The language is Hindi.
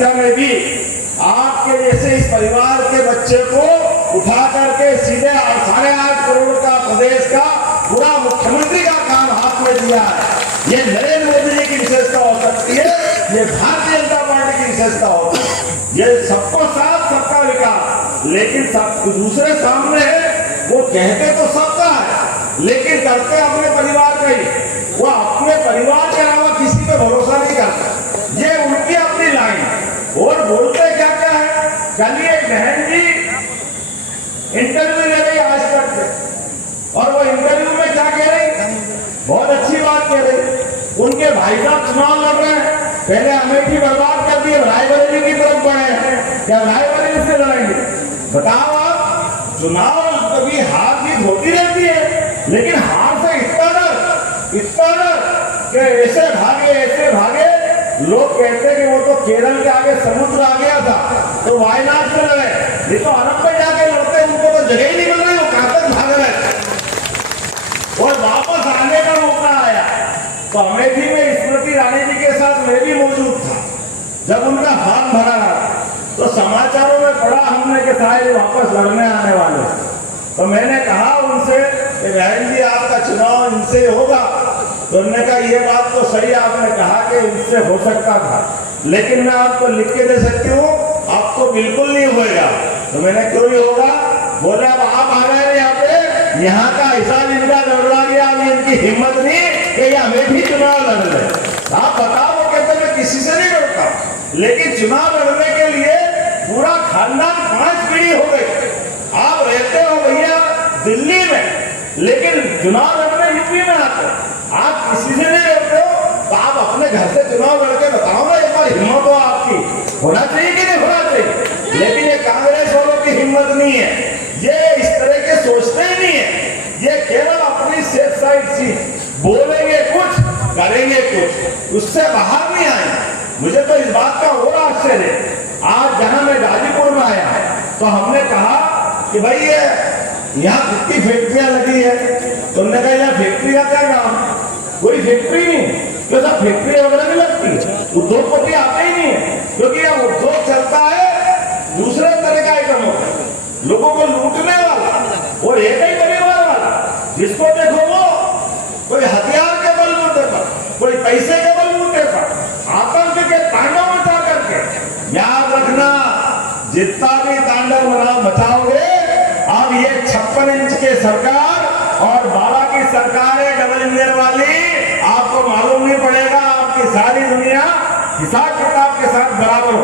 संख्या में भी आपके जैसे इस परिवार के बच्चे को उठा करके सीधे 8.5 करोड़ का प्रदेश का पूरा मुख्यमंत्री का काम हाथ में दिया है। ये नरेंद्र मोदी जी की विशेषता हो सकती है, ये भारतीय जनता पार्टी की विशेषता होती है। ये सबको साथ सबका विकास, लेकिन सब दूसरे सामने वो कहते तो सबका है लेकिन करते अपने परिवार का ही। वो अपने परिवार के अलावा किसी पे भरोसा नहीं करता, ये उनकी अपनी लाइन। और बोलते क्या क्या है, कल एक बहन जी इंटरव्यू ले रही आज तक से, और वो इंटरव्यू में क्या कह रही, बहुत अच्छी बात कह रही। उनके भाई साहब चुनाव लड़ रहे हैं, पहले अमेठी बर्बाद कर दिए, रायबरेली की तरफ बढ़े हैं, क्या रायबरेली से लड़ेंगे? बताओ आप, चुनाव कभी हार जीत होती रहती है, लेकिन हार से इतना डर कि ऐसे भागे। लोग कहते हैं कि वो तो केरल के आगे समुद्र आ गया था तो वायनाड से लड़े, नहीं तो अरब में जाके लड़ते, उनको तो जगह ही नहीं मिल रही, वो कहां तक भाग रहे। और वापस आने का मौका आया तो अमेठी में स्मृति ईरानी जी के साथ मैं भी मौजूद था जब उनका फॉर्म भरा रहा, तो समाचारों में पढ़ा हमने कि शायद वापस लड़ने आने वाले। तो मैंने कहा उनसे कि बहन जी आपका चुनाव इनसे होगा, तो उन्होंने कहा ये बात तो सही आपने कहा कि इनसे हो सकता था, लेकिन मैं आपको लिख के दे सकती हूँ आपको बिल्कुल नहीं होगा। तो मैंने क्यों नहीं होगा, बोले अब आप आ गए यहाँ पे, यहाँ का हिसाब इनका गड़बड़ा गया, अभी इनकी हिम्मत नहीं कि ये अमेठी चुनाव लड़ रहे। आप बताओ, वो कहते मैं किसी से नहीं लड़ता, लेकिन चुनाव लड़ने के लिए पूरा खानदान 5 पीढ़ी हो गई। आप रहते हो भैया दिल्ली में, लेकिन चुनाव लड़ने यूपी में आते हो, आप किसी से नहीं लड़ते हो, तो आप अपने घर से चुनाव लड़के बताओ ना, एक बार हिम्मत हो आपकी, होना चाहिए कि नहीं होना चाहिए। लेकिन ये कांग्रेस वालों की हिम्मत नहीं है, ये इस तरह के सोचते ही नहीं है, ये केवल अपनी सेफ साइड सी बोलेंगे कुछ करेंगे कुछ, उससे बाहर नहीं आए। मुझे तो इस बात का और आश्चर्य है, आज जहां मैं गाजीपुर में आया तो हमने कहा कि भाई ये यहाँ कितनी फैक्ट्रियां लगी है, तो उन्होंने कहा यहाँ फैक्ट्री का क्या नाम, कोई फैक्ट्री नहीं, तो सब फैक्ट्री वगैरह नहीं लगती, उद्योगपति आते ही नहीं है, क्योंकि यह उद्योग चलता है दूसरे तरह का आइटम होता है, लोगों को लूटने वाला और एक ही परिवार वाला, जिसको देखो वो कोई हथियार के बलबूते पर, कोई पैसे के बलबूते पर आतंक के तांडव मचा करके। याद रखना, जितना भी तांडव मचाओगे, अब ये 56 इंच के सरकार और 12 की सरकार है डबल इंजन वाली, आपको मालूम नहीं पड़ेगा, आपकी सारी दुनिया हिसाब किताब के साथ बराबर